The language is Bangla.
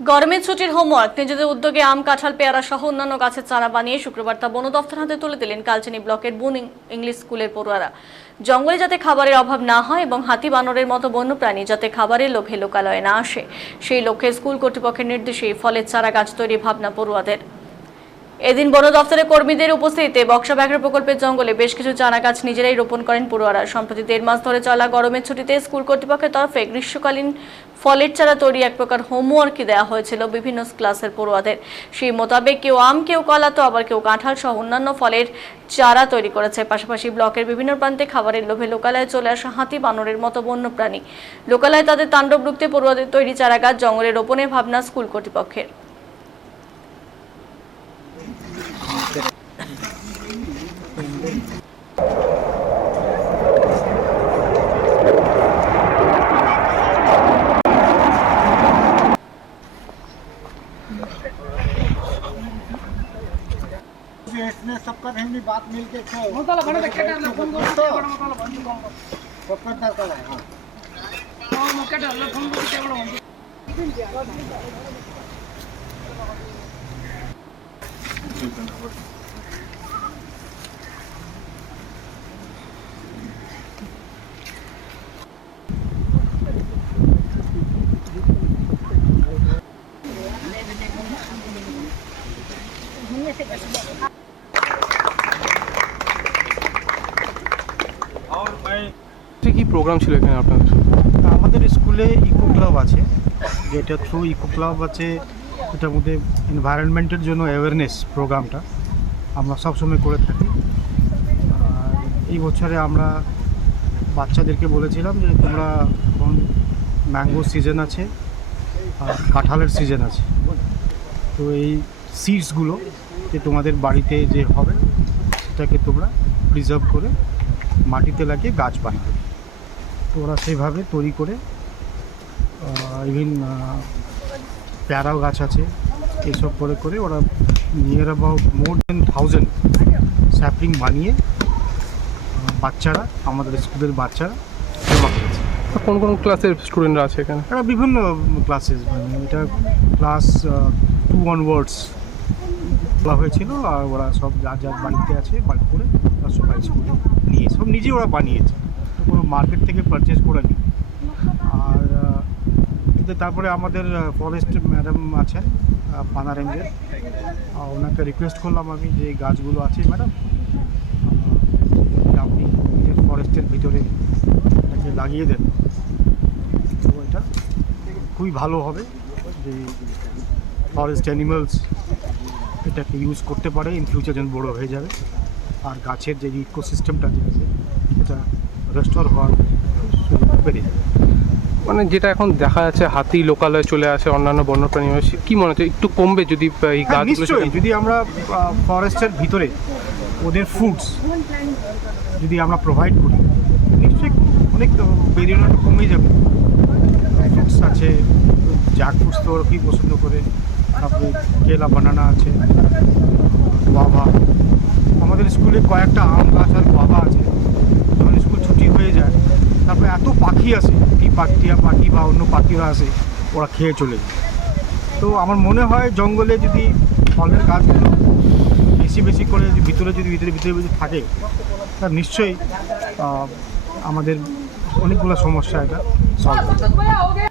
গরমের ছুটির হোমওয়ার্ক নিজেদের উদ্যোগে আম, কাঁঠাল, পেয়ারা সহ অন্যান্য গাছের চারা বানিয়ে শুক্রবার তা বন দফতর হাতে তুলে দিলেন কালচিনি ব্লকের বুন ইংলিশ স্কুলের পড়ুয়ারা। জঙ্গলে যাতে খাবারের অভাব না হয় এবং হাতি, বানরের মতো বন্যপ্রাণী যাতে খাবারের লোভে লোকালয়ে না আসে, সেই লক্ষ্যে স্কুল কর্তৃপক্ষের নির্দেশে ফলের চারা গাছ তৈরি ভাবনা পড়ুয়াদের। এদিন বন দফতরের কর্মীদের উপস্থিতিতে বক্সা ব্যাঘ্র প্রকল্পের জঙ্গলে বেশ কিছু চারা গাছ নিজেরাই রোপণ করেন পড়ুয়ারা। সম্প্রতি 1.5 মাস ধরে চলা গরমের ছুটিতে স্কুল কর্তৃপক্ষের তরফে গ্রীষ্মকালীন ফলের চারা তৈরি এক প্রকার হোমওয়ার্কই দেওয়া হয়েছিল বিভিন্ন ক্লাসের পড়ুয়াদের। সেই মোতাবেক কেউ আম, কেউ কলা, তো আবার কেউ কাঁঠাল সহ অন্যান্য ফলের চারা তৈরি করেছে। পাশাপাশি ব্লকের বিভিন্ন প্রান্তে খাবারের লোভে লোকালয়ে চলে আসা হাতি, বানরের মতো বন্যপ্রাণী লোকালয়ে তাদের তাণ্ডব রুখতে পড়ুয়াদের তৈরি চারা গাছ জঙ্গলে রোপণের ভাবনা স্কুল কর্তৃপক্ষের। इसने सबका फैमिली बात मिलके কি প্রোগ্রাম ছিল এখানে আপনাদের? আমাদের স্কুলে ইকো ক্লাব আছে, যেটা থ্রু ইকো ক্লাব আছে, এটার মধ্যে এনভায়রনমেন্টের জন্য অ্যাওয়ারনেস প্রোগ্রামটা আমরা সবসময় করে থাকি। আর এই বছরে আমরা বাচ্চাদেরকে বলেছিলাম যে তোমরা এখন ম্যাঙ্গো সিজন আছে আর কাঁঠালের সিজন আছে, তো এই সিডসগুলো যে তোমাদের বাড়িতে যে হবে সেটাকে তোমরা প্রিজার্ভ করে মাটিতে লাগিয়ে গাছ বানাবে। তো ওরা সেভাবে তৈরি করে ইভিন প্যারাও গাছ আছে, এইসব করে করে ওরা near about more than 1000 sapling বানিয়ে বাচ্চারা, আমাদের স্কুলের বাচ্চারা জমা করেছে। কোন কোন ক্লাসের স্টুডেন্টরা আছে এখানে? এরা বিভিন্ন ক্লাসেস, মানে এটা ক্লাস 2 অনওয়ার্ডস বলা হয়েছিল। আর ওরা সব যার যার বাড়িতে আছে বাড়ি করে ওরা সবাই স্কুলে নিয়ে সব নিজে ওরা বানিয়েছে, কোনো মার্কেট থেকে পারচেস করে নি। আর তারপরে আমাদের ফরেস্ট ম্যাডাম আছেন পানা রেঞ্জের, ওনাকে রিকোয়েস্ট করলাম আমি যে গাছগুলো আছে ম্যাডাম আপনি নিজের ফরেস্টের ভিতরে এটাকে লাগিয়ে দেন, তো এটা খুবই ভালো হবে যে ফরেস্ট অ্যানিমালস এটাকে ইউজ করতে পারে, ইন ফিউচার যেন বড়ো হয়ে যাবে আর গাছের যে ইকোসিস্টেমটা যে আছে এটা রেস্টোর হওয়ার সুযোগ বেড়ে যাবে। মানে যেটা এখন দেখা যাচ্ছে হাতি লোকালয়ে চলে আসে, অন্যান্য বন্যপ্রাণী, কি মনে হচ্ছে একটু কমবে যদি এই গাছগুলো? নিশ্চয়ই, যদি আমরা ফরেস্টের ভিতরে ওদের ফুডস যদি আমরা প্রোভাইড করি নিশ্চয়ই অনেক বেরিয়ারটা কমে যাবে। ফ্রুটস আছে, জ্যাক ফ্রুটস তো ওরা খুবই পছন্দ করে, তারপরে কেলা, বানানা আছে, গুয়াভা। আমাদের স্কুলে কয়েকটা আম গাছ আর গুয়াভা আছে। যখন স্কুল ছুটি হয়ে যায় তারপরে এত পাখি আসে, টিয়া পাখি বা অন্য পাখিরা আসে, ওরা খেয়ে চলে যায়। তো আমার মনে হয় জঙ্গলে যদি ফলের গাছগুলো বেশি বেশি করে যদি ভিতরে থাকে তার নিশ্চয়ই আমাদের অনেকগুলো সমস্যা এটা সলভ হবে।